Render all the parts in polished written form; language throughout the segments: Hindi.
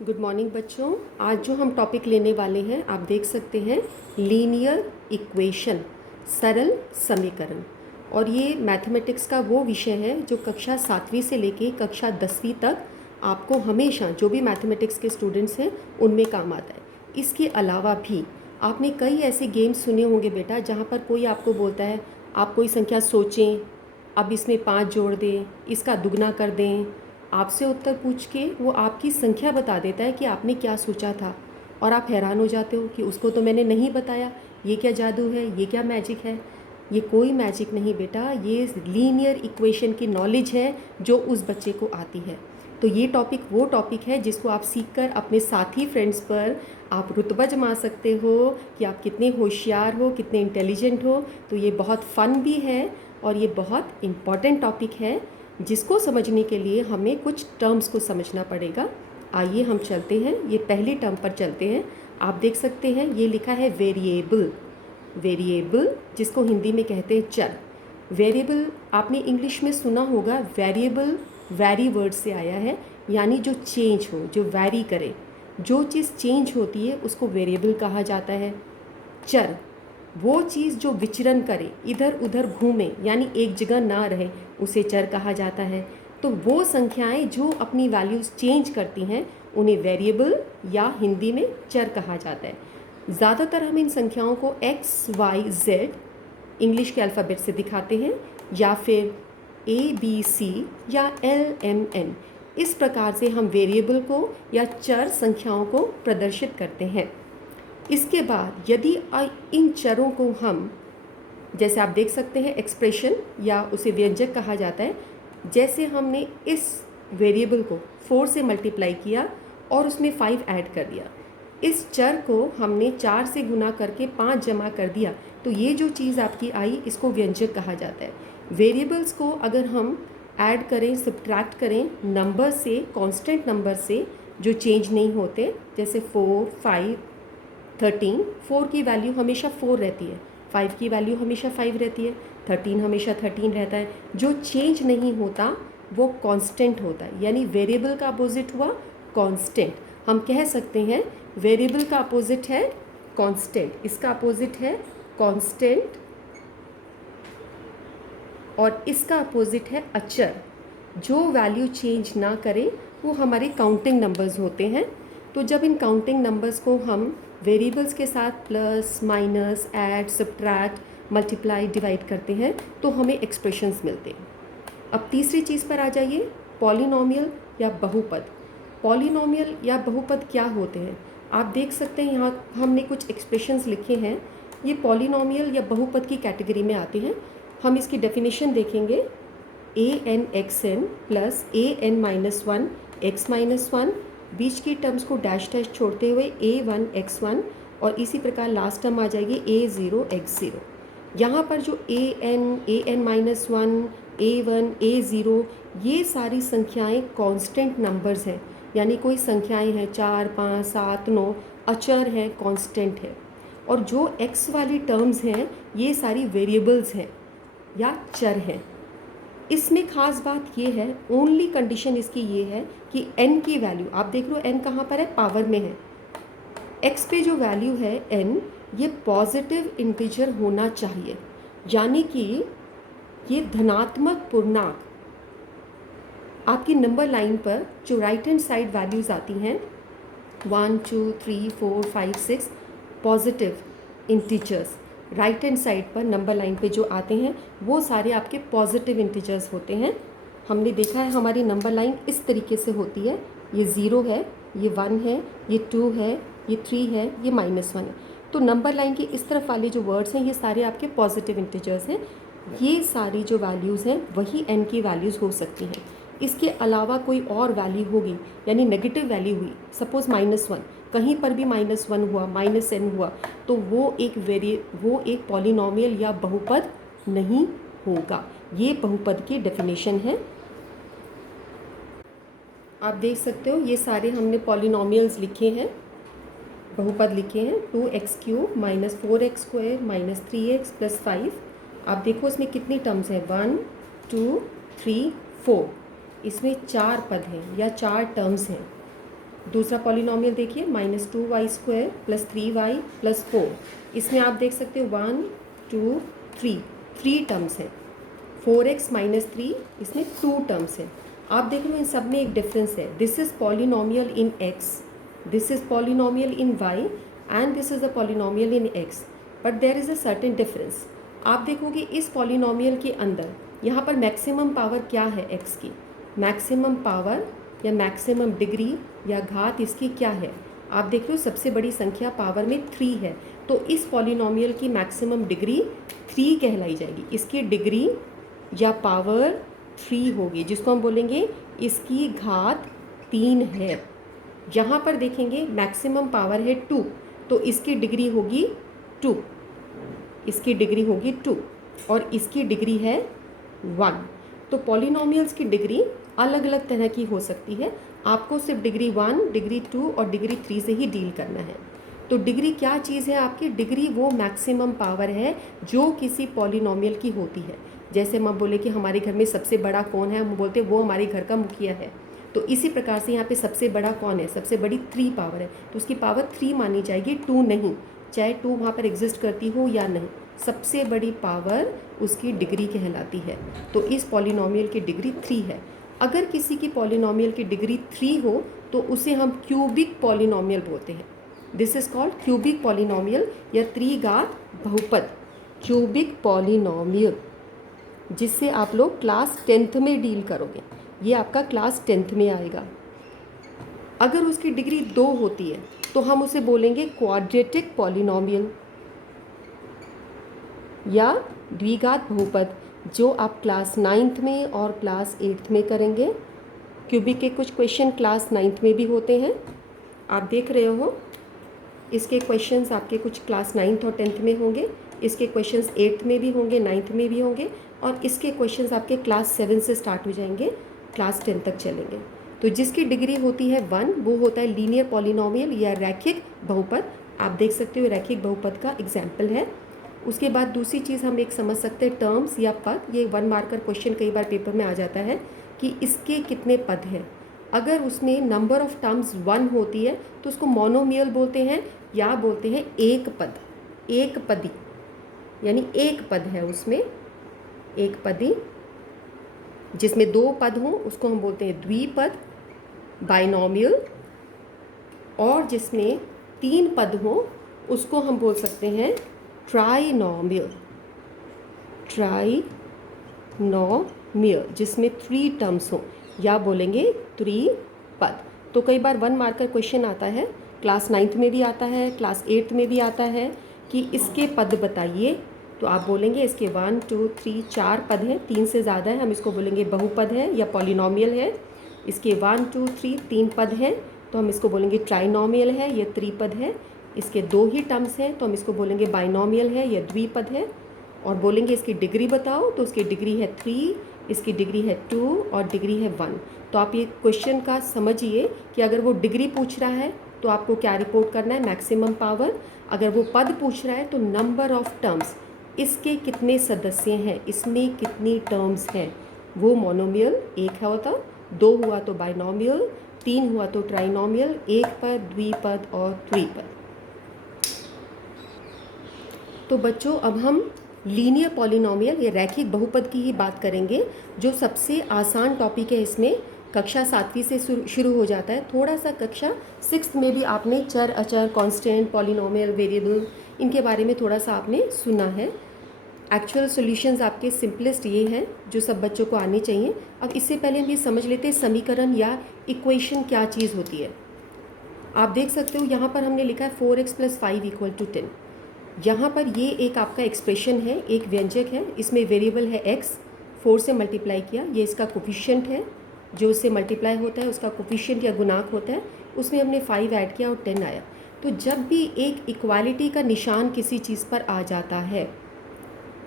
गुड मॉर्निंग बच्चों। आज जो हम टॉपिक लेने वाले हैं आप देख सकते हैं लीनियर इक्वेशन, सरल समीकरण। और ये मैथमेटिक्स का वो विषय है जो कक्षा 7वीं से लेके कक्षा 10वीं तक आपको हमेशा जो भी मैथमेटिक्स के स्टूडेंट्स हैं उनमें काम आता है। इसके अलावा भी आपने कई ऐसे गेम्स सुने होंगे बेटा, जहाँ पर कोई आपको बोलता है आप कोई संख्या सोचें, अब इसमें 5 जोड़ दें, इसका दुगना कर दें। आपसे उत्तर पूछ के वो आपकी संख्या बता देता है कि आपने क्या सोचा था, और आप हैरान हो जाते हो कि उसको तो मैंने नहीं बताया। ये क्या जादू है, ये क्या मैजिक है? ये कोई मैजिक नहीं बेटा, ये लीनियर इक्वेशन की नॉलेज है जो उस बच्चे को आती है। तो ये टॉपिक वो टॉपिक है जिसको आप सीखकर अपने साथी फ्रेंड्स पर आप रुतबा जमा सकते हो कि आप कितने होशियार हो, कितने इंटेलिजेंट हो। तो ये बहुत फ़न भी है और ये बहुत इम्पॉर्टेंट टॉपिक है जिसको समझने के लिए हमें कुछ टर्म्स को समझना पड़ेगा। आइए हम चलते हैं, ये पहली टर्म पर चलते हैं। आप देख सकते हैं ये लिखा है वेरिएबल। वेरिएबल जिसको हिंदी में कहते हैं चर। वेरिएबल आपने इंग्लिश में सुना होगा, वेरिएबल वैरी वर्ड से आया है, यानी जो चेंज हो, जो वैरी करे, जो चीज़ चेंज होती है उसको वेरिएबल कहा जाता है। चर वो चीज़ जो विचरण करे, इधर उधर घूमे, यानी एक जगह ना रहे, उसे चर कहा जाता है। तो वो संख्याएं जो अपनी वैल्यूज़ चेंज करती हैं उन्हें वेरिएबल या हिंदी में चर कहा जाता है। ज़्यादातर हम इन संख्याओं को एक्स वाई जेड इंग्लिश के अल्फ़ाबेट से दिखाते हैं, या फिर ए बी सी या एल एम एन। इस प्रकार से हम वेरिएबल को या चर संख्याओं को प्रदर्शित करते हैं। इसके बाद यदि इन चरों को हम, जैसे आप देख सकते हैं एक्सप्रेशन या उसे व्यंजक कहा जाता है, जैसे हमने इस वेरिएबल को 4 से मल्टीप्लाई किया और उसमें 5 ऐड कर दिया, इस चर को हमने 4 से गुना करके 5 जमा कर दिया, तो ये जो चीज़ आपकी आई इसको व्यंजक कहा जाता है। वेरिएबल्स को अगर हम ऐड करें, सब्ट्रैक्ट करें नंबर से, कांस्टेंट नंबर से जो चेंज नहीं होते, जैसे 4, 5, 13, 4 की वैल्यू हमेशा 4 रहती है, 5 की वैल्यू हमेशा 5 रहती है, 13 हमेशा 13 रहता है। जो चेंज नहीं होता वो कांस्टेंट होता है, यानी वेरिएबल का अपोजिट हुआ कांस्टेंट। हम कह सकते हैं वेरिएबल का अपोजिट है कांस्टेंट, इसका अपोजिट है कांस्टेंट, और इसका अपोजिट है अचर। जो वैल्यू चेंज ना करे वो हमारे काउंटिंग नंबर्स होते हैं। तो जब इन काउंटिंग नंबर्स को हम वेरिएबल्स के साथ plus, minus, add, subtract, multiply, divide करते हैं तो हमें एक्सप्रेशंस मिलते हैं। अब तीसरी चीज़ पर आ जाइए, पॉलिनोमियल या बहुपद। पॉलिनोमियल या बहुपद क्या होते हैं आप देख सकते हैं, यहाँ हमने कुछ एक्सप्रेशंस लिखे हैं। ये पॉलिनोमियल या बहुपद की कैटेगरी में आते हैं। हम इसकी डेफिनेशन देखेंगे, a n x n plus a n minus one x minus one, बीच की टर्म्स को डैश डैश छोड़ते हुए a1 x1, और इसी प्रकार लास्ट टर्म आ जाएगी a0 x0। यहाँ पर जो a n minus one, a1, a0, ये सारी संख्याएं कांस्टेंट नंबर्स हैं, यानी कोई संख्याएं हैं 4, 5, 7, 9 अचर हैं, कांस्टेंट है। और जो x वाली टर्म्स हैं ये सारी वेरिएबल्स हैं या चर हैं। इसमें खास बात ये है, ओनली कंडीशन इसकी ये है कि n की वैल्यू, आप देख लो n कहाँ पर है, पावर में है। x पे जो वैल्यू है n, ये पॉजिटिव इंटीजर होना चाहिए, यानी कि ये धनात्मक पूर्णांक। आपकी नंबर लाइन पर जो राइट हैंड साइड वैल्यूज़ आती हैं 1, 2, 3, 4, 5, 6 positive integers, right hand side पर नंबर लाइन पे जो आते हैं वो सारे आपके पॉजिटिव इंटीजर्स होते हैं। हमने देखा है हमारी नंबर लाइन इस तरीके से होती है, ये 0 है, ये 1 है, ये 2 है, ये 3 है, ये -1 है। तो नंबर लाइन की इस तरफ वाले जो वर्ड्स हैं ये सारे आपके पॉजिटिव इंटीजर्स हैं। ये सारी जो वैल्यूज़ हैं वही n की वैल्यूज़ हो सकती हैं। इसके अलावा कोई और वैल्यू होगी, यानी नेगेटिव वैल्यू हुई, सपोज़ -1, कहीं पर भी -1 हुआ, -n हुआ, तो वो एक पॉलिनोमियल या बहुपद नहीं होगा। ये बहुपद की डेफिनेशन है। आप देख सकते हो ये सारे हमने पॉलिनोमियल्स लिखे हैं, बहुपद लिखे हैं। 2x³ minus 4x² minus 3x plus 5। आप देखो इसमें कितनी टर्म्स हैं, 1, 2, 3, 4। इसमें 4 पद हैं या 4 टर्म्स हैं। दूसरा पॉलिनोमियल देखिए -2y² + 3y + 4, इसमें आप देख सकते हो 1 2 3 टर्म्स हैं। 4x - 3 इसमें 2 टर्म्स हैं। आप देख लो इन सब में एक डिफरेंस है। This is polynomial in x, this is polynomial in y and this is a polynomial in x, but there is a certain difference. आप देखोगे इस पॉलिनोमियल के अंदर यहाँ पर मैक्सिमम पावर क्या है x की, मैक्सिमम पावर या मैक्सिमम डिग्री या घात इसकी क्या है। आप देख लो सबसे बड़ी संख्या पावर में 3 है, तो इस पॉलिनोमियल की मैक्सिमम डिग्री 3 कहलाई जाएगी। इसकी डिग्री या पावर 3 होगी, जिसको हम बोलेंगे इसकी घात 3 है। यहाँ पर देखेंगे मैक्सिमम पावर है 2, तो इसकी डिग्री होगी 2, इसकी डिग्री होगी 2 और इसकी डिग्री है 1। तो पॉलिनोमियल्स की डिग्री अलग अलग तरह की हो सकती है। आपको सिर्फ डिग्री 1, डिग्री 2 और डिग्री 3 से ही डील करना है। तो डिग्री क्या चीज़ है आपकी? डिग्री वो मैक्सिमम पावर है जो किसी पॉलिनोमियल की होती है। जैसे हम बोले कि हमारे घर में सबसे बड़ा कौन है, हम बोलते हैं वो हमारे घर का मुखिया है। तो इसी प्रकार से यहाँ पे सबसे बड़ा कौन है? सबसे बड़ी 3 पावर है, तो उसकी पावर 3 मानी जाएगी, 2 नहीं, चाहे 2 वहाँ पर एग्जिस्ट करती हो या नहीं। सबसे बड़ी पावर उसकी डिग्री कहलाती है। तो इस पॉलिनोमियल की डिग्री 3 है। अगर किसी की पॉलिनोमियल की डिग्री 3 हो तो उसे हम क्यूबिक पॉलिनोमियल बोलते हैं। This is called cubic polynomial या त्रिघात बहुपद, क्यूबिक पॉलिनोमियल, जिससे आप लोग क्लास 10th में डील करोगे। ये आपका क्लास 10th में आएगा। अगर उसकी डिग्री 2 होती है तो हम उसे बोलेंगे क्वाड्रेटिक पॉलिनोमियल या द्विघात बहुपद, जो आप क्लास 9th में और क्लास 8th में करेंगे। क्यूबिक के कुछ क्वेश्चन क्लास 9th में भी होते हैं, आप देख रहे हो। इसके क्वेश्चंस आपके कुछ क्लास 9th और 10th में होंगे, इसके क्वेश्चंस 8th में भी होंगे, 9th में भी होंगे, और इसके क्वेश्चंस आपके क्लास 7 से स्टार्ट हो जाएंगे, क्लास 10 तक चलेंगे। तो जिसकी डिग्री होती है 1 वो होता है लीनियर पॉलिनोमियल या रैखिक बहुपद। आप देख सकते हो रैखिक बहुपद का एग्जाम्पल है। उसके बाद दूसरी चीज़ हम एक समझ सकते हैं टर्म्स या पद। ये 1 मार्कर क्वेश्चन कई बार पेपर में आ जाता है कि इसके कितने पद हैं। अगर उसमें नंबर ऑफ टर्म्स 1 होती है तो उसको मोनोमियल बोलते हैं या बोलते हैं एक पद, एक पदी, यानी एक पद है उसमें, एक पदी। जिसमें 2 पद हों उसको हम बोलते हैं द्विपद, बाइनोमियल, और जिसमें 3 पद हों उसको हम बोल सकते हैं ट्राइनोमियल, ट्राइनोमियल, जिसमें 3 टर्म्स हों, या बोलेंगे त्रिपद। तो कई बार 1 मार्कर क्वेश्चन आता है, क्लास 9th में भी आता है, क्लास 8th में भी आता है कि इसके पद बताइए। तो आप बोलेंगे इसके 1 2 3 4 पद हैं, 3 से ज़्यादा है, हम इसको बोलेंगे बहुपद है या पॉलिनोमियल है। इसके 1 2 3 पद हैं तो हम इसको बोलेंगे ट्राइनोमियल है या त्रिपद है। इसके 2 ही टर्म्स हैं तो हम इसको बोलेंगे बाइनोमियल है या द्विपद है। और बोलेंगे इसकी डिग्री बताओ, तो इसकी डिग्री है 3, इसकी डिग्री है 2 और डिग्री है 1। तो आप ये क्वेश्चन का समझिए कि अगर वो डिग्री पूछ रहा है तो आपको क्या रिपोर्ट करना है? Maximum power. अगर वो पद पूछ रहा है तो नंबर ऑफ टर्म्स, इसके कितने सदस्य हैं, इसमें कितनी टर्म्स हैं। वो मोनोमियल एक है होता, 2 हुआ तो बाइनोमियल, 3 हुआ तो ट्राइनोमियल, एक पद, द्विपद और त्रिपद। तो बच्चों अब हम लीनियर पॉलिनोमियल या रैखिक बहुपद की ही बात करेंगे, जो सबसे आसान टॉपिक है। इसमें कक्षा 7वीं से शुरू हो जाता है। थोड़ा सा कक्षा 6th में भी आपने चर, अचर, कांस्टेंट, पॉलिनोमियल, वेरिएबल, इनके बारे में थोड़ा सा आपने सुना है। एक्चुअल सॉल्यूशंस आपके सिंपलेस्ट ये हैं जो सब बच्चों को आने चाहिए। अब इससे पहले हम ये समझ लेते हैं समीकरण या इक्वेशन क्या चीज़ होती है। आप देख सकते हो यहाँ पर हमने लिखा है 4x + 5 = 10। यहाँ पर ये एक आपका एक्सप्रेशन है, एक व्यंजक है। इसमें वेरिएबल है x, 4 से मल्टीप्लाई किया, ये इसका कोफिशिएंट है, जो उससे मल्टीप्लाई होता है उसका कोफिशिएंट या गुणांक होता है। उसमें हमने 5 ऐड किया और 10 आया। तो जब भी एक इक्वालिटी का निशान किसी चीज़ पर आ जाता है,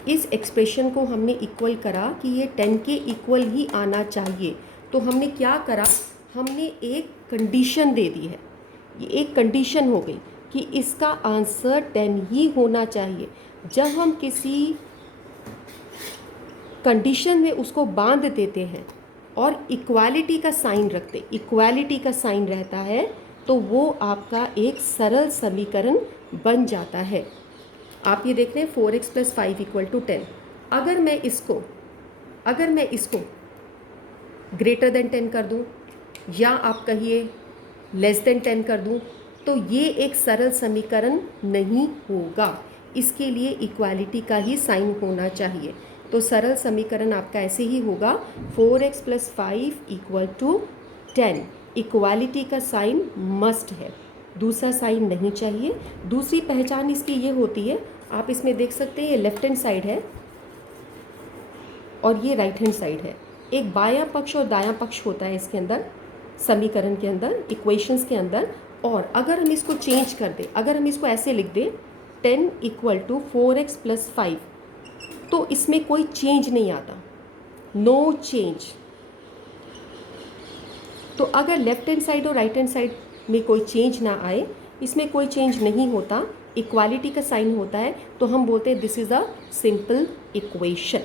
इस एक्सप्रेशन को हमने इक्वल करा कि ये 10 के इक्वल ही आना चाहिए। तो हमने क्या करा? हमने एक कंडीशन दे दी है। ये एक कंडीशन हो गई कि इसका आंसर 10 ही होना चाहिए। जब हम किसी कंडीशन में उसको बांध देते हैं और इक्वालिटी का साइन रखते, इक्वालिटी का साइन रहता है, तो वो आपका एक सरल समीकरण बन जाता है। आप ये देख रहे हैं 4x + 5 = 10। अगर मैं इसको ग्रेटर देन 10 कर दूं या आप कहिए लेस देन 10 कर दूं, तो ये एक सरल समीकरण नहीं होगा। इसके लिए इक्वालिटी का ही साइन होना चाहिए। तो सरल समीकरण आपका ऐसे ही होगा 4x + 5 = 10। इक्वालिटी का साइन मस्ट है, दूसरा साइन नहीं चाहिए। दूसरी पहचान इसकी ये होती है, आप इसमें देख सकते हैं ये लेफ्ट हैंड साइड है और ये राइट हैंड साइड है। एक बायां पक्ष और दायां पक्ष होता है इसके अंदर, समीकरण के अंदर, इक्वेशंस के अंदर। और अगर हम इसको चेंज कर दें, अगर हम इसको ऐसे लिख दें 10 = 4x + 5, तो इसमें कोई चेंज नहीं आता, नो चेंज। तो अगर लेफ्ट हैंड साइड और राइट हैंड साइड में कोई चेंज ना आए, इसमें कोई चेंज नहीं होता, इक्वालिटी का साइन होता है, तो हम बोलते हैं this is a simple equation.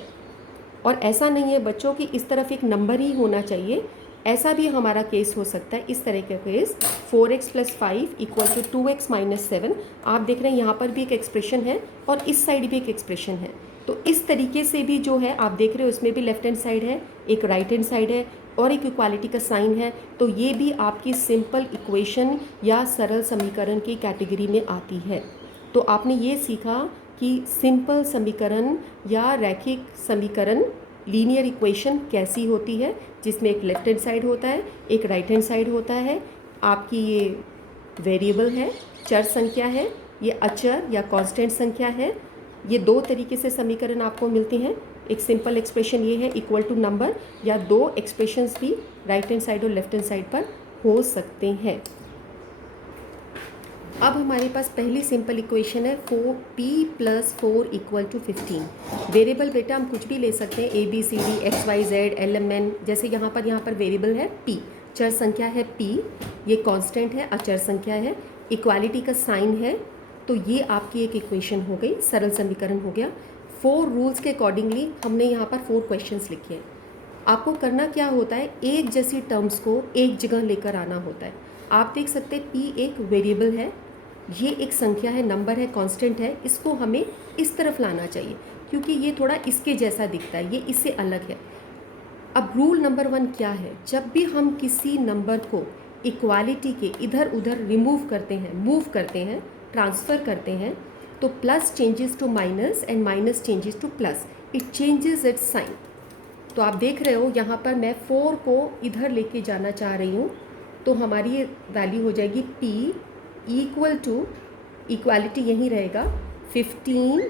और ऐसा नहीं है बच्चों कि इस तरफ एक नंबर ही होना चाहिए, ऐसा भी हमारा केस हो सकता है। इस तरह का केस 4x + 5 = 2x - 7। आप देख रहे हैं यहाँ पर भी एक एक्सप्रेशन है और इस साइड भी एक एक्सप्रेशन है। तो इस तरीके से भी जो है आप देख रहे हो, इसमें भी लेफ्ट हैंड साइड है, एक राइट हैंड साइड है और एक इक्वालिटी का साइन है। तो ये भी आपकी सिंपल इक्वेशन या सरल समीकरण की कैटेगरी में आती है। तो आपने ये सीखा कि सिंपल समीकरण या रैखिक समीकरण, लीनियर इक्वेशन कैसी होती है, जिसमें एक लेफ्ट हैंड साइड होता है, एक राइट हैंड साइड होता है। आपकी ये वेरिएबल है, चर संख्या है, ये अचर या कांस्टेंट संख्या है। ये दो तरीके से समीकरण आपको मिलती हैं। एक सिंपल एक्सप्रेशन ये है इक्वल टू नंबर, या दो एक्सप्रेशंस भी राइट हैंड साइड और लेफ्ट हैंड साइड पर हो सकते हैं। अब हमारे पास पहली सिंपल इक्वेशन है 4p + 4 = 15। वेरिएबल बेटा हम कुछ भी ले सकते हैं, ABCD XYZ LMN। जैसे यहाँ पर वेरिएबल है p, चर संख्या है p, ये कांस्टेंट है, अचर संख्या है, इक्वालिटी का साइन है। तो ये आपकी एक इक्वेशन हो गई, सरल समीकरण हो गया। 4 रूल्स के अकॉर्डिंगली हमने यहाँ पर 4 क्वेश्चंस लिखे हैं। आपको करना क्या होता है, एक जैसी टर्म्स को एक जगह लेकर आना होता है। आप देख सकते हैं p एक वेरिएबल है, ये एक संख्या है, नंबर है, कांस्टेंट है, इसको हमें इस तरफ लाना चाहिए क्योंकि ये थोड़ा इसके जैसा दिखता है, ये इससे अलग है। अब रूल नंबर 1 क्या है, जब भी हम किसी नंबर को इक्वालिटी के इधर उधर रिमूव करते हैं, मूव करते हैं, ट्रांसफ़र करते हैं, तो plus changes to minus and minus changes to plus, it changes its sign. तो आप देख रहे हो यहाँ पर मैं 4 को इधर लेके जाना चाह रही हूँ, तो हमारी ये वैल्यू हो जाएगी p = इक्वालिटी यहीं रहेगा 15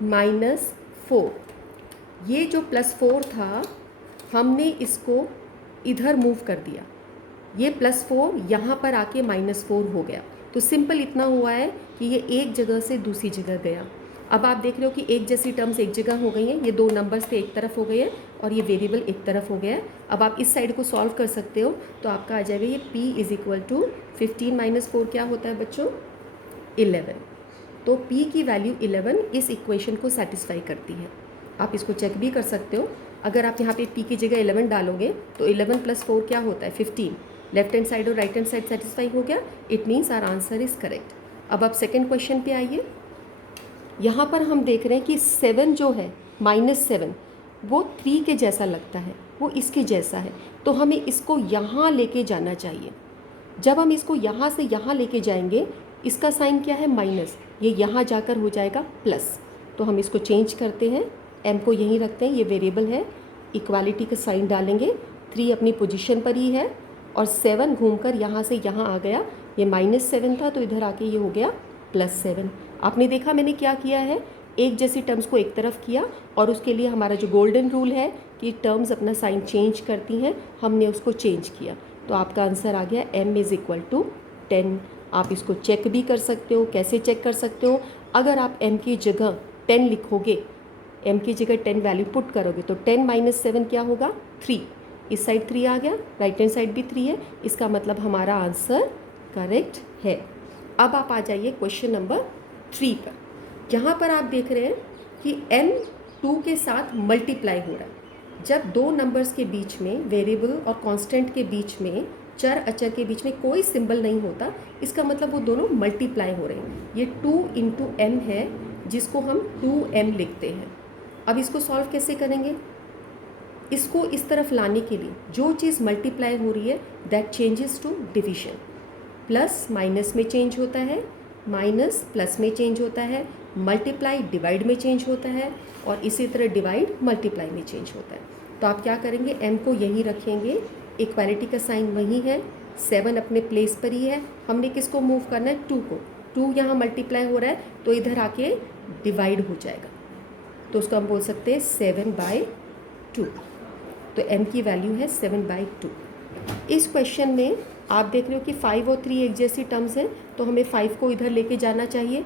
- 4। ये जो +4 था हमने इसको इधर मूव कर दिया, ये +4 यहाँ पर आके -4 हो गया। तो सिंपल इतना हुआ है कि ये एक जगह से दूसरी जगह गया। अब आप देख रहे हो कि एक जैसी टर्म्स एक जगह हो गई हैं, ये दो नंबर्स थे एक तरफ हो गए हैं और ये वेरिएबल एक तरफ हो गया है। अब आप इस साइड को सॉल्व कर सकते हो, तो आपका आ जाएगा ये p = 15 - 4 क्या होता है बच्चों, 11। तो p की वैल्यू 11 इस इक्वेशन को सेटिस्फाई करती है। आप इसको चेक भी कर सकते हो, अगर आप यहाँ पे p की जगह 11 डालोगे तो 11 + 4 क्या होता है 15। लेफ्ट हैंड साइड और राइट हैंड साइड सेटिस्फाई हो गया, it means our answer is correct. अब आप सेकेंड क्वेश्चन पे आइए। यहाँ पर हम देख रहे हैं कि 7 जो है -7 वो 3 के जैसा लगता है, वो इसके जैसा है, तो हमें इसको यहाँ लेके जाना चाहिए। जब हम इसको यहाँ से यहाँ लेके जाएंगे, इसका साइन क्या है माइनस, ये यहाँ जाकर हो जाएगा प्लस। तो हम इसको चेंज करते हैं, m को यहीं रखते हैं, ये वेरिएबल है, इक्वालिटी का साइन डालेंगे, 3 अपनी पोजीशन पर ही है और 7 घूमकर यहाँ से यहाँ आ गया, ये -7 था तो इधर आके ये हो गया +7। आपने देखा मैंने क्या किया है, एक जैसी टर्म्स को एक तरफ किया और उसके लिए हमारा जो गोल्डन रूल है कि टर्म्स अपना साइन चेंज करती हैं, हमने उसको चेंज किया। तो आपका आंसर आ गया m = 10। आप इसको चेक भी कर सकते हो, कैसे चेक कर सकते हो, अगर आप m की जगह 10 लिखोगे, m की जगह 10 वैल्यू पुट करोगे तो 10 - 7 क्या होगा 3। इस साइड 3 आ गया, राइट हैंड साइड भी 3 है, इसका मतलब हमारा आंसर करेक्ट है। अब आप आ जाइए क्वेश्चन नंबर 3 पर। यहाँ पर आप देख रहे हैं कि m 2 के साथ मल्टीप्लाई हो रहा है। जब दो नंबर्स के बीच में, वेरिएबल और कांस्टेंट के बीच में चर अचर के बीच में कोई सिंबल नहीं होता, इसका मतलब वो दोनों मल्टीप्लाई हो रहे हैं। ये 2 इंटू एम है जिसको हम 2m लिखते हैं। अब इसको सॉल्व कैसे करेंगे? इसको इस तरफ लाने के लिए जो चीज़ मल्टीप्लाई हो रही है that changes to division. Plus minus में चेंज होता है, माइनस प्लस में चेंज होता है, मल्टीप्लाई डिवाइड में चेंज होता है, और इसी तरह डिवाइड मल्टीप्लाई में चेंज होता है। तो आप क्या करेंगे, m को यहीं रखेंगे, इक्वालिटी का साइन वहीं है, 7 अपने प्लेस पर ही है। हमने किसको मूव करना है? 2 को। 2 यहाँ मल्टीप्लाई हो रहा है तो इधर आके डिवाइड हो जाएगा, तो उसको हम बोल सकते हैं 7/2। तो m की वैल्यू है 7/2। इस क्वेश्चन में आप देख रहे हो कि 5 और 3 एक जैसी टर्म्स हैं, तो हमें 5 को इधर लेके जाना चाहिए।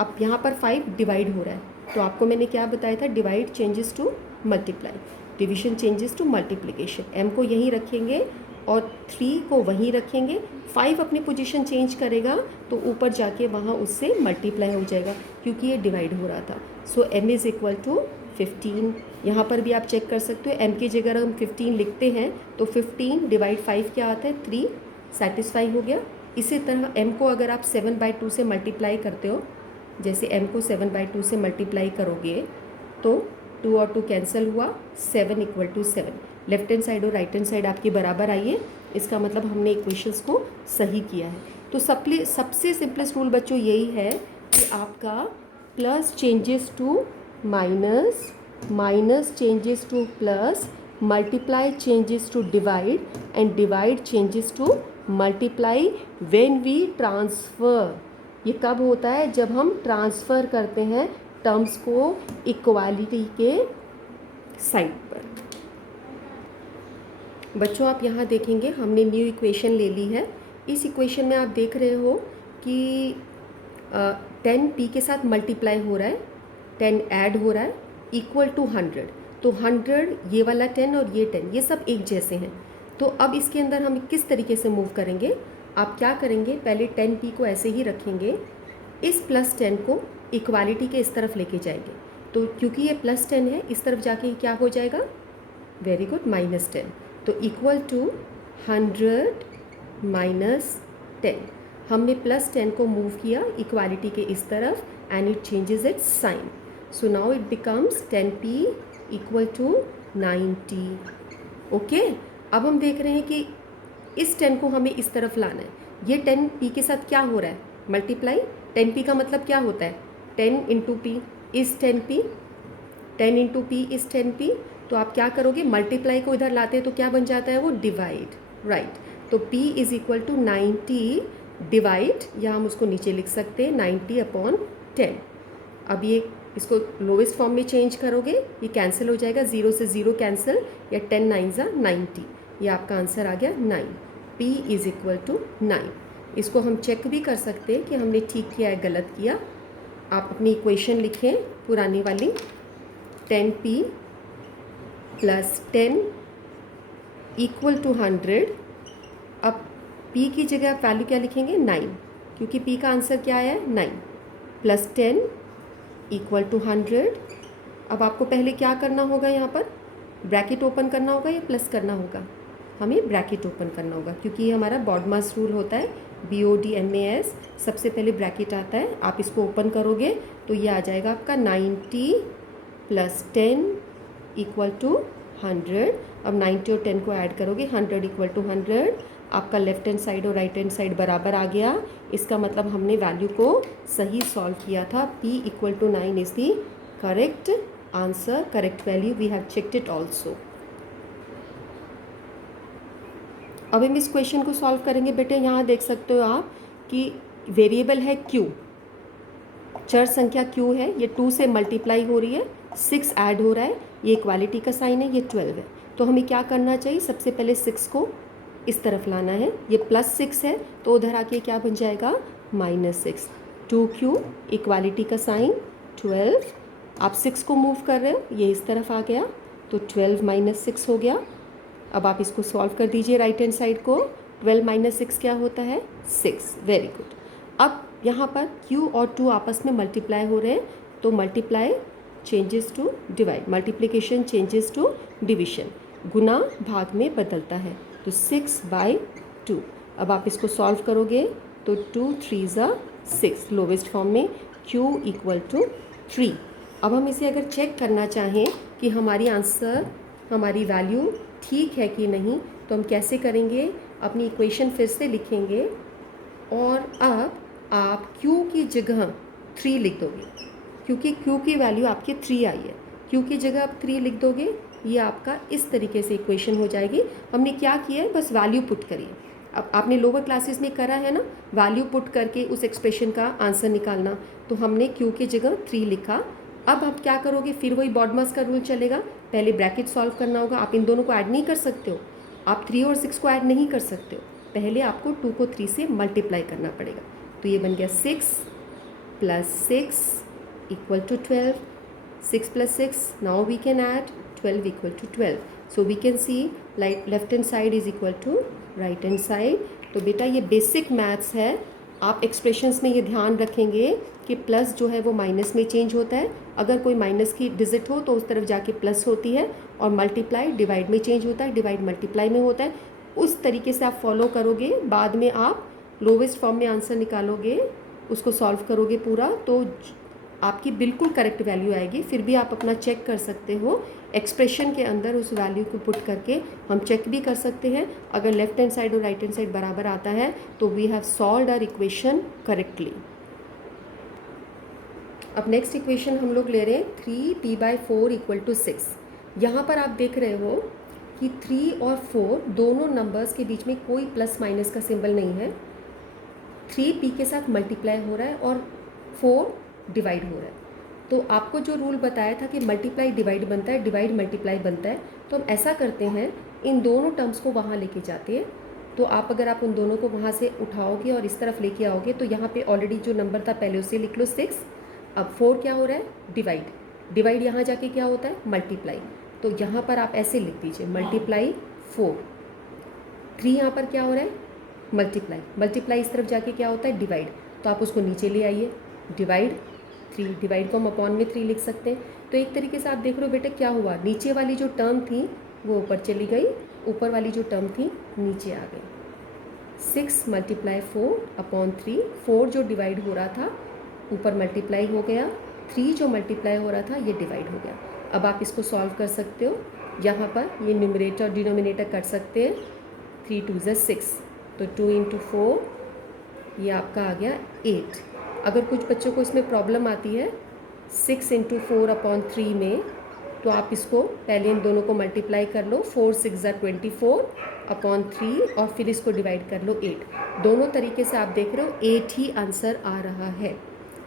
अब यहाँ पर 5 डिवाइड हो रहा है, तो आपको मैंने क्या बताया था, divide changes to multiply, division changes to multiplication. m को यहीं रखेंगे और 3 को वहीं रखेंगे। 5 अपनी पोजीशन चेंज करेगा तो ऊपर जाके वहाँ उससे मल्टीप्लाई हो जाएगा क्योंकि ये डिवाइड हो रहा था। सो m इज़ इक्वल टू 15। यहाँ पर भी आप चेक कर सकते हो, m की जगह हम 15 लिखते हैं तो 15 डिवाइड 5 क्या आता है, 3, सेटिस्फाई हो गया। इसी तरह m को अगर आप 7/2 से मल्टीप्लाई करते हो, जैसे m को 7/2 से मल्टीप्लाई करोगे तो 2 और 2 कैंसिल हुआ, 7 = 7। लेफ्ट हैंड साइड और राइट हैंड साइड आपकी बराबर आई है, इसका मतलब हमने इक्वेशंस को सही किया है। तो सबसे सिंपलेस्ट रूल बच्चों यही है कि आपका plus changes to minus, minus changes to plus, multiply changes to divide, and divide changes to multiply when we transfer. ये कब होता है? जब हम ट्रांसफ़र करते हैं टर्म्स को इक्वालिटी के साइड पर। बच्चों आप यहाँ देखेंगे हमने न्यू इक्वेशन ले ली है। इस इक्वेशन में आप देख रहे हो कि 10 p के साथ मल्टीप्लाई हो रहा है, 10 ऐड हो रहा है, इक्वल टू 100। तो 100, ये वाला 10 और ये 10, ये सब एक जैसे हैं। तो अब इसके अंदर हम किस तरीके से मूव करेंगे? आप क्या करेंगे, पहले 10p को ऐसे ही रखेंगे, इस प्लस 10 को इक्वालिटी के इस तरफ लेके जाएंगे। तो क्योंकि ये प्लस 10 है, इस तरफ जाके क्या हो जाएगा, वेरी गुड, -10। तो इक्वल टू 100 - 10। हमने प्लस 10 को मूव किया इक्वालिटी के इस तरफ and it changes its sign. So now it becomes 10p = 90। Okay, अब हम देख रहे हैं कि इस 10 को हमें इस तरफ लाना है। ये 10p के साथ क्या हो रहा है, मल्टीप्लाई। 10p का मतलब क्या होता है, 10 × p is 10p, 10 × p is 10p। तो आप क्या करोगे, मल्टीप्लाई को इधर लाते हैं तो क्या बन जाता है वो, डिवाइड, राइट। तो p = 90 डिवाइड, या हम उसको नीचे लिख सकते हैं 90/10। अब ये इसको लोवेस्ट फॉर्म में चेंज करोगे, ये कैंसिल हो जाएगा, 0 से 0 कैंसिल, या 10 × 9 = 90। ये आपका आंसर आ गया 9। p = 9। इसको हम चेक भी कर सकते हैं कि हमने ठीक किया है गलत किया। आप अपनी इक्वेशन लिखें पुरानी वाली, 10p + 10 = 100। अब p की जगह आप वैल्यू क्या लिखेंगे, 9, क्योंकि p का आंसर क्या है, 9, + 10 = 100। अब आपको पहले क्या करना होगा, यहाँ पर ब्रैकेट ओपन करना होगा या प्लस करना होगा, हमें ब्रैकेट ओपन करना होगा क्योंकि ये हमारा बॉडमास रूल होता है, BODMAS, सबसे पहले ब्रैकेट आता है। आप इसको ओपन करोगे तो ये आ जाएगा आपका 90 + 10 = 100। अब 90 और 10 को ऐड करोगे, 100 = 100। आपका लेफ्ट हैंड साइड और राइट हैंड साइड बराबर आ गया। इसका मतलब हमने वैल्यू को सही सॉल्व किया था। p = 9 is the correct answer, correct value, we have checked it also. अब हम इस क्वेश्चन को सॉल्व करेंगे। बेटे यहाँ देख सकते हो आप कि वेरिएबल है q, चर संख्या q है, ये 2 से मल्टीप्लाई हो रही है, 6 ऐड हो रहा है, ये इक्वालिटी का साइन है, ये 12 है। तो हमें क्या करना चाहिए, सबसे पहले 6 को इस तरफ लाना है, ये +6 है तो उधर आके क्या बन जाएगा, -6। 2q इक्वालिटी का साइन 12, आप 6 को मूव कर रहे हो, ये इस तरफ आ गया तो 12 - 6 हो गया। अब आप इसको सॉल्व कर दीजिए राइट हैंड साइड को, 12 - 6 क्या होता है, 6, वेरी गुड। अब यहाँ पर q और 2 आपस में मल्टीप्लाई हो रहे हैं, तो multiply changes to divide, multiplication changes to division, गुना भाग में बदलता है। तो 6/2 2। अब आप इसको सॉल्व करोगे तो 2 3 ज़ा 6 लोवेस्ट फॉर्म में q इक्वल टू 3। अब हम इसे अगर चेक करना चाहें कि हमारी आंसर हमारी वैल्यू ठीक है कि नहीं, तो हम कैसे करेंगे, अपनी इक्वेशन फिर से लिखेंगे और अब आप q की जगह 3 लिख दोगे, क्योंकि q की वैल्यू आपकी 3 आई है। q की जगह आप 3 लिख दोगे, ये आपका इस तरीके से इक्वेशन हो जाएगी। हमने क्या किया है, बस वैल्यू पुट करिए। अब आपने लोअर क्लासेस में करा है ना, वैल्यू पुट करके उस एक्सप्रेशन का आंसर निकालना, तो हमने q की जगह 3 लिखा। अब आप क्या करोगे, फिर वही बॉडमास का रूल चलेगा, पहले ब्रैकेट सॉल्व करना होगा। आप इन दोनों को ऐड नहीं कर सकते हो, आप 3 और 6 को ऐड नहीं कर सकते हो, पहले आपको 2 को 3 से मल्टीप्लाई करना पड़ेगा। तो ये बन गया 6 + 6 = 12, 6 + 6, now we can add 12 = 12. So we can see like left hand side is equal to right hand side. तो बेटा ये बेसिक मैथ्स है, आप एक्सप्रेशंस में ये ध्यान रखेंगे कि प्लस जो है वो माइनस में चेंज होता है, अगर कोई माइनस की डिजिट हो तो उस तरफ जाके प्लस होती है, और मल्टीप्लाई डिवाइड में चेंज होता है, डिवाइड मल्टीप्लाई में होता है। उस तरीके से आप फॉलो करोगे, बाद में आप लोवेस्ट फॉर्म में आंसर निकालोगे, उसको सॉल्व करोगे पूरा, तो आपकी बिल्कुल करेक्ट वैल्यू आएगी। फिर भी आप अपना चेक कर सकते हो, एक्सप्रेशन के अंदर उस वैल्यू को पुट करके हम चेक भी कर सकते हैं। अगर लेफ्ट हैंड साइड और राइट हैंड साइड बराबर आता है तो we have solved our equation correctly. अब नेक्स्ट इक्वेशन हम लोग ले रहे हैं 3p/4 = 6। यहाँ पर आप देख रहे हो कि 3 और 4 दोनों नंबर्स के बीच में कोई प्लस माइनस का सिंबल नहीं है। 3 p के साथ मल्टीप्लाई हो रहा है और 4 डिवाइड हो रहा है। तो आपको जो रूल बताया था कि मल्टीप्लाई डिवाइड बनता है, डिवाइड मल्टीप्लाई बनता है, तो हम ऐसा करते हैं, इन दोनों टर्म्स को वहाँ लेके जाते हैं। तो आप अगर आप उन दोनों को वहाँ से उठाओगे और इस तरफ लेके आओगे, तो यहाँ पे ऑलरेडी जो नंबर था पहले उसे लिख लो 6। अब 4 क्या हो रहा है, डिवाइड, डिवाइड यहाँ जाके क्या होता है, मल्टीप्लाई। तो यहाँ पर आप ऐसे लिख दीजिए मल्टीप्लाई 4। 3 यहाँ पर क्या हो रहा है, मल्टीप्लाई, मल्टीप्लाई इस तरफ जाके क्या होता है, डिवाइड, तो आप उसको नीचे ले आइए, डिवाइड 3, डिवाइड को हम अपॉन में 3 लिख सकते हैं। तो एक तरीके से आप देख रहे हो बेटा क्या हुआ, नीचे वाली जो टर्म थी वो ऊपर चली गई, ऊपर वाली जो टर्म थी नीचे आ गई। 6 × 4/3, 4 जो डिवाइड हो रहा था ऊपर मल्टीप्लाई हो गया, 3 जो मल्टीप्लाई हो रहा था ये डिवाइड हो गया। अब आप इसको सॉल्व कर सकते हो, यहाँ पर ये न्यूमरेटर और डिनोमिनेटर कर सकते हैं। 3 2 = 6, तो 2 × 4 ये आपका आ गया 8। अगर कुछ बच्चों को इसमें प्रॉब्लम आती है 6 × 4/3 में, तो आप इसको पहले इन दोनों को मल्टीप्लाई कर लो, 4 6 = 24/3, और फिर इसको डिवाइड कर लो 8। दोनों तरीके से आप देख रहे हो 8 ही आंसर आ रहा है।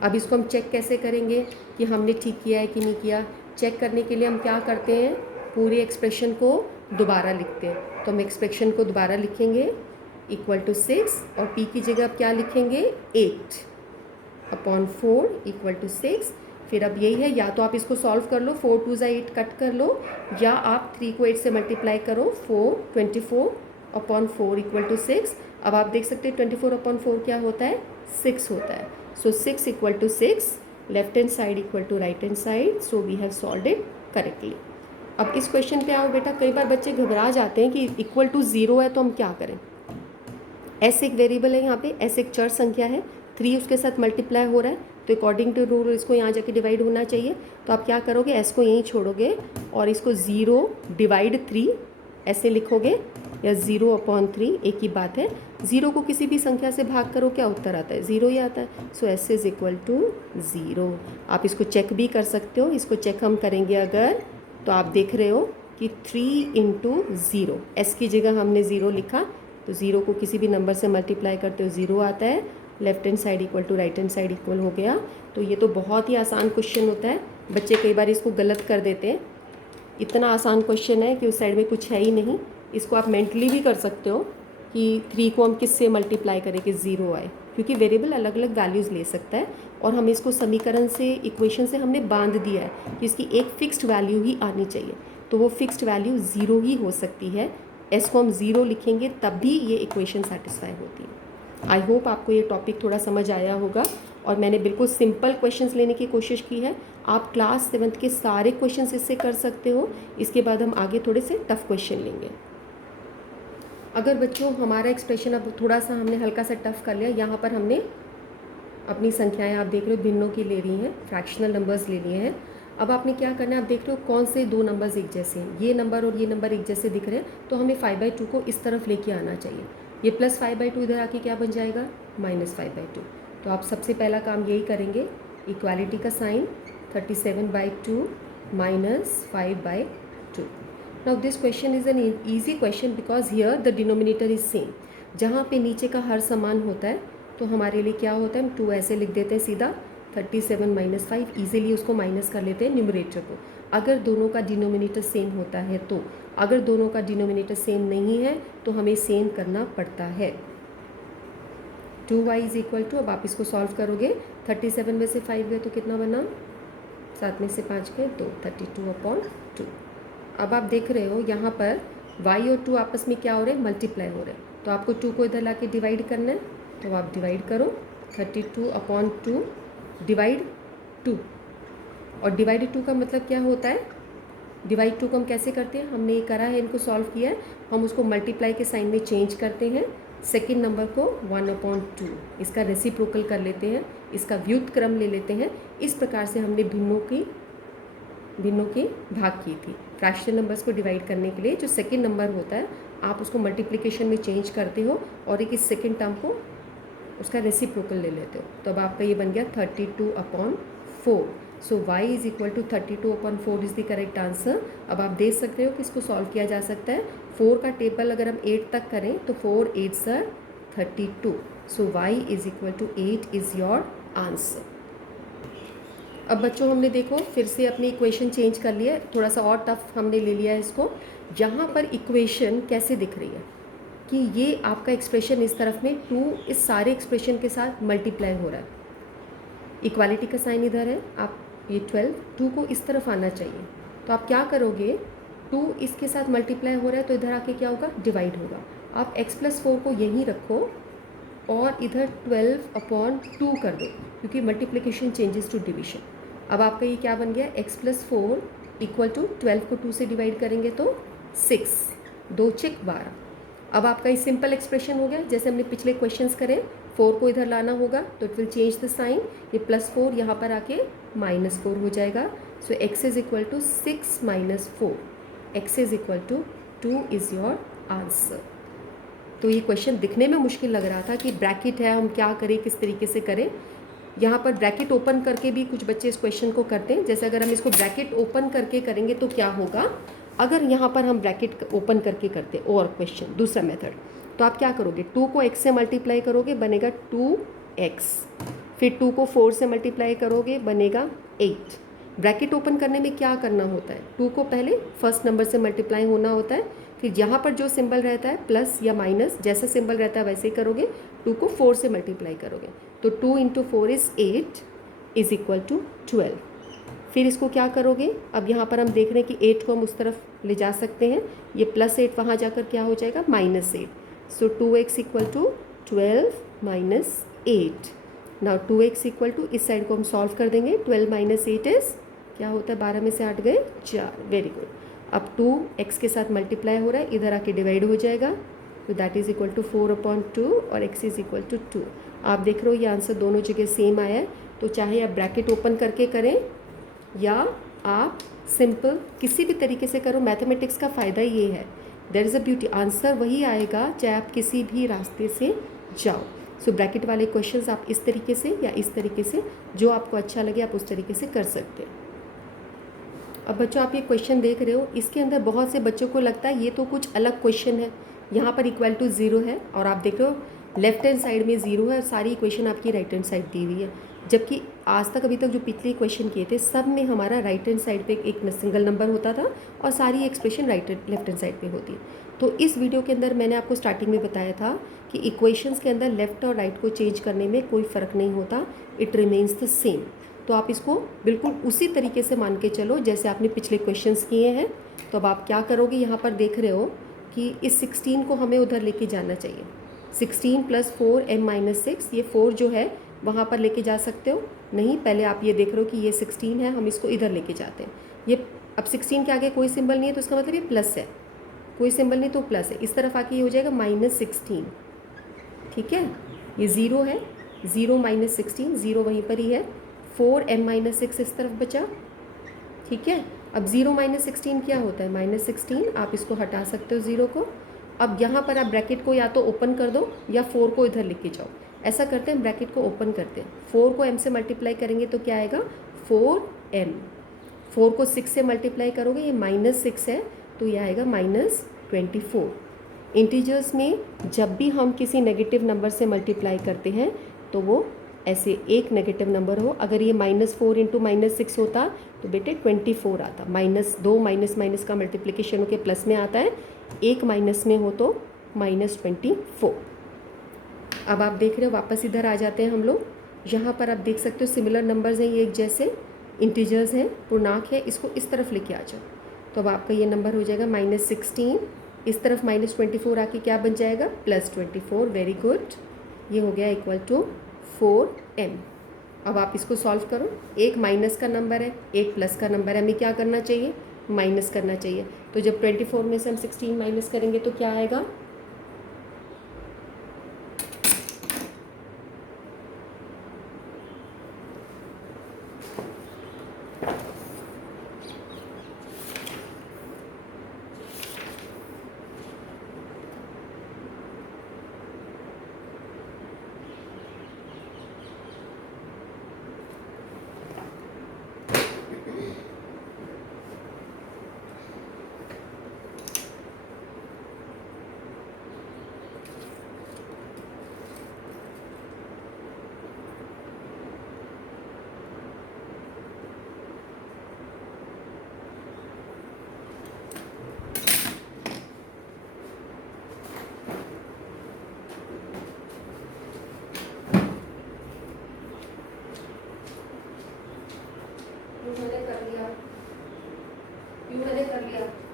अब इसको हम चेक कैसे करेंगे कि हमने ठीक किया है कि नहीं किया। चेक करने के लिए हम क्या करते हैं, पूरी एक्सप्रेशन को दोबारा लिखते हैं। तो हम एक्सप्रेशन को दोबारा लिखेंगे =6, और p की जगह आप क्या लिखेंगे, 8/4 = 6। फिर अब यही है, या तो आप इसको सॉल्व कर लो, 4 2 = 8 कट कर लो, या आप 3 को 8 से मल्टीप्लाई करो, 24/4 = 6। अब आप देख सकते हैं 24/4 क्या होता है, 6 होता है। So 6 = 6, left hand side equal to right hand side, so we have solved it correctly. अब इस क्वेश्चन पे आओ बेटा, कई बार बच्चे घबरा जाते हैं कि =0 है तो हम क्या करें। s एक वेरिएबल है, यहाँ पे s एक चर संख्या है, 3 उसके साथ मल्टीप्लाई हो रहा है, तो अकॉर्डिंग टू रूल इसको यहाँ जाके डिवाइड होना चाहिए। तो आप क्या करोगे, s को यहीं छोड़ोगे और इसको 0 / 3 ऐसे लिखोगे, या 0/3, एक ही बात है। 0 को किसी भी संख्या से भाग करो, क्या उत्तर आता है, 0 ही आता है। सो s = 0। आप इसको चेक भी कर सकते हो, इसको चेक हम करेंगे अगर, तो आप देख रहे हो कि 3 × 0, s की जगह हमने 0 लिखा, तो 0 को किसी भी नंबर से मल्टीप्लाई करते हो 0 आता है, left hand side equal to right hand side equal हो गया। तो ये तो बहुत ही आसान क्वेश्चन होता है, बच्चे कई बार इसको गलत कर देते हैं। इतना आसान क्वेश्चन है कि उस साइड में कुछ है ही नहीं। इसको आप मेंटली भी कर सकते हो कि 3 को हम किस से मल्टीप्लाई करें कि 0 आए, क्योंकि वेरिएबल अलग अलग वैल्यूज़ ले सकता है, और हम इसको समीकरण से, इक्वेशन से हमने बांध दिया है कि इसकी एक फिक्स्ड वैल्यू ही आनी चाहिए, तो वो फिक्स्ड वैल्यू 0 ही हो सकती है। s को हम 0 लिखेंगे तब भी ये इक्वेशन सेटिस्फाई होती है। आई होप आपको ये टॉपिक थोड़ा समझ आया होगा, और मैंने बिल्कुल सिंपल क्वेश्चंस लेने की कोशिश की है। आप क्लास 7th के सारे क्वेश्चंस इससे कर सकते हो। इसके बाद हम आगे थोड़े से टफ क्वेश्चन लेंगे। अगर बच्चों हमारा एक्सप्रेशन अब थोड़ा सा हमने हल्का सा टफ कर लिया, यहाँ पर हमने अपनी संख्याएं आप देख रहे हो भिन्नों की ले रही हैं, फ्रैक्शनल नंबर्स ले लिए हैं। अब आपने क्या करना है, आप देख रहे हो कौन से दो नंबर्स एक जैसे हैं, ये नंबर और ये नंबर एक जैसे दिख रहे हैं, तो हमें 5/2 को इस तरफ लेके आना चाहिए। ये +5/2 इधर आके क्या बन जाएगा, -5/2। तो आप सबसे पहला काम यही करेंगे, इक्वालिटी का sign, 37/2 -5/2। Now this question is an easy question because here the denominator is same. जहाँ पे नीचे का हर समान होता है तो हमारे लिए क्या होता है, हम 2 ऐसे लिख देते हैं सीधा, 37 - 5 ईजिली उसको माइनस कर लेते हैं न्यूमरेटर को, अगर दोनों का डिनोमिनेटर सेम होता है तो। अगर दोनों का डिनोमिनेटर सेम नहीं है तो हमें सेम करना पड़ता है। 2y = अब आप इसको सॉल्व करोगे, 37 में से 5 गए तो कितना बना, 7 में से 5 गए 2, 32/2। अब आप देख रहे हो यहाँ पर y और 2 आपस में क्या हो रहे हैं, मल्टीप्लाई हो रहे हैं। तो आपको 2 को इधर ला के डिवाइड करना है, तो आप डिवाइड करो, 32/2 डिवाइड 2। और डिवाइड 2 का मतलब क्या होता है, डिवाइड 2 को हम कैसे करते हैं, हमने ये करा है, इनको सॉल्व किया है, हम उसको मल्टीप्लाई के साइन में चेंज करते हैं, सेकेंड नंबर को 1/2 इसका रेसिप्रोकल कर लेते हैं, इसका व्युत्क्रम ले लेते हैं। इस प्रकार से हमने भिन्नों के भाग की थी। फ्रैक्शनल नंबर्स को डिवाइड करने के लिए जो सेकेंड नंबर होता है आप उसको मल्टीप्लिकेशन में चेंज करते हो और एक इस सेकेंड टर्म को उसका रेसिप्रोकल ले लेते हो। तो अब आपका ये बन गया 32/4। सो y = 32/4 is the correct answer. अब आप देख सकते हो कि इसको सॉल्व किया जा सकता है। 4 का टेबल अगर हम 8 तक करें तो 4 8s are 32। So y = 8 is your answer. अब बच्चों हमने देखो फिर से अपनी इक्वेशन चेंज कर लिया है, थोड़ा सा और टफ हमने ले लिया है इसको। यहाँ पर इक्वेशन कैसे दिख रही है कि ये आपका एक्सप्रेशन इस तरफ में 2 इस सारे एक्सप्रेशन के साथ मल्टीप्लाई हो रहा है, इक्वालिटी का साइन इधर है, आप ये 12 2 को इस तरफ आना चाहिए। तो आप क्या करोगे, 2 इसके साथ मल्टीप्लाई हो रहा है तो इधर आके क्या होगा, डिवाइड होगा। आप x+4 को यहीं रखो और इधर 12/2 कर दो, क्योंकि मल्टीप्लिकेशन चेंजेस टू डिवीजन। अब आपका ये क्या बन गया, x+4 = 12 को 2 से डिवाइड करेंगे तो 6, 2 × 12। अब आपका ये सिंपल एक्सप्रेशन हो गया, जैसे हमने पिछले क्वेश्चंस करे। 4 को इधर लाना होगा तो it will change the sign, ये +4 यहाँ पर आके -4 हो जाएगा। So x = 6 - 4, x = 2 is your answer. तो ये क्वेश्चन दिखने में मुश्किल लग रहा था कि ब्रैकेट है, हम क्या करें, किस तरीके से करें। यहाँ पर ब्रैकेट ओपन करके भी कुछ बच्चे इस क्वेश्चन को करते हैं। जैसे अगर हम इसको ब्रैकेट ओपन करके करेंगे तो क्या होगा, अगर यहाँ पर हम ब्रैकेट ओपन करके करते और क्वेश्चन दूसरा मेथड, तो आप क्या करोगे, 2 को x से मल्टीप्लाई करोगे बनेगा 2x, फिर 2 को 4 से मल्टीप्लाई करोगे बनेगा 8। ब्रैकेट ओपन करने में क्या करना होता है, 2 को पहले फर्स्ट नंबर से मल्टीप्लाई होना होता है, फिर यहाँ पर जो सिंबल रहता है प्लस या माइनस, जैसा सिंबल रहता है वैसे ही करोगे। 2 को 4 से मल्टीप्लाई करोगे तो 2 × 4 इज़ 8 इज़ इक्वल टू 12। फिर इसको क्या करोगे, अब यहाँ पर हम देख रहे हैं कि 8 को हम उस तरफ ले जा सकते हैं, ये +8 वहाँ जाकर क्या हो जाएगा, -8। सो 2x = 12 - 8। नाउ 2x = इस साइड को हम सॉल्व कर देंगे, 12 - 8 इज़ क्या होता है, 12 में से 8 गए 4, वेरी गुड। अब 2x के साथ मल्टीप्लाई हो रहा है, इधर आके डिवाइड हो जाएगा, तो दैट इज़ इक्वल टू 4/2 और x = 2। आप देख रहे हो ये आंसर दोनों जगह सेम आया है। तो चाहे आप ब्रैकेट ओपन करके करें या आप सिंपल किसी भी तरीके से करो, मैथमेटिक्स का फ़ायदा ये है, there is a beauty, answer वही आएगा चाहे आप किसी भी रास्ते से जाओ। सो ब्रैकेट वाले क्वेश्चंस आप इस तरीके से या इस तरीके से, जो आपको अच्छा लगे आप उस तरीके से कर सकते हैं। अब बच्चों आप ये क्वेश्चन देख रहे हो, इसके अंदर बहुत से बच्चों को लगता है ये तो कुछ अलग क्वेश्चन है, यहाँ पर = 0 है और आप देख रहे हो लेफ्ट हैंड साइड में 0 है और सारी इक्वेशन आपकी राइट हैंड साइड दी हुई है। जबकि आज तक अभी तक जो पिछले क्वेश्चन किए थे सब में हमारा राइट हैंड साइड पे एक सिंगल नंबर होता था और सारी एक्सप्रेशन लेफ्ट हैंड साइड पे होती। तो इस वीडियो के अंदर मैंने आपको स्टार्टिंग में बताया था कि इक्वेशंस के अंदर लेफ़्ट और राइट को चेंज करने में कोई फ़र्क नहीं होता, इट रिमेन्स द सेम। तो आप इसको बिल्कुल उसी तरीके से मान के चलो जैसे आपने पिछले क्वेश्चंस किए हैं। तो अब आप क्या करोगे, यहाँ पर देख रहे हो कि इस 16 को हमें उधर लेके जाना चाहिए। 16 + 4 m - 6, ये 4 जो है वहाँ पर लेके जा सकते हो, नहीं पहले आप ये देख रहे हो कि ये 16 है, हम इसको इधर लेके जाते हैं। ये अब 16 के आगे कोई सिंबल नहीं है तो इसका मतलब ये प्लस है, कोई सिंबल नहीं तो प्लस है, इस तरफ आके ये हो जाएगा -16। ठीक है, ये ज़ीरो है, ज़ीरो -16, ज़ीरो वहीं पर ही है, 4m-6 इस तरफ बचा। ठीक है, अब 0-16 क्या होता है, -16, आप इसको हटा सकते हो ज़ीरो को। अब यहाँ पर आप ब्रैकेट को या तो ओपन कर दो या 4 को इधर लिख के जाओ। ऐसा करते हैं, ब्रैकेट को ओपन करते हैं, 4 को m से मल्टीप्लाई करेंगे तो क्या आएगा 4m, 4 को 6 से मल्टीप्लाई करोगे, ये -6 है तो ये आएगा -24। इंटीजर्स में जब भी हम किसी नेगेटिव नंबर से मल्टीप्लाई करते हैं तो वो ऐसे एक नेगेटिव नंबर हो, अगर ये -4 इंटू -6 होता तो बेटे 24 आता, -2 माइनस का मल्टीप्लिकेशन होकर प्लस में आता है, एक माइनस में हो तो -24। अब आप देख रहे हो, वापस इधर आ जाते हैं हम लोग। यहाँ पर आप देख सकते हो सिमिलर नंबर्स हैं, ये एक जैसे इंटीजर्स हैं, पूर्णांक है, इसको इस तरफ लेके आ जाओ तो अब आपका ये नंबर हो जाएगा -16, इस तरफ -24 आके क्या बन जाएगा +24। वेरी गुड, ये हो गया इक्वल टू 4m। अब आप इसको सॉल्व करो, एक माइनस का नंबर है, एक प्लस का नंबर है, हमें क्या करना चाहिए, माइनस करना चाहिए। तो जब 24 में से हम 16 माइनस करेंगे तो क्या आएगा, मैंने कर लिया।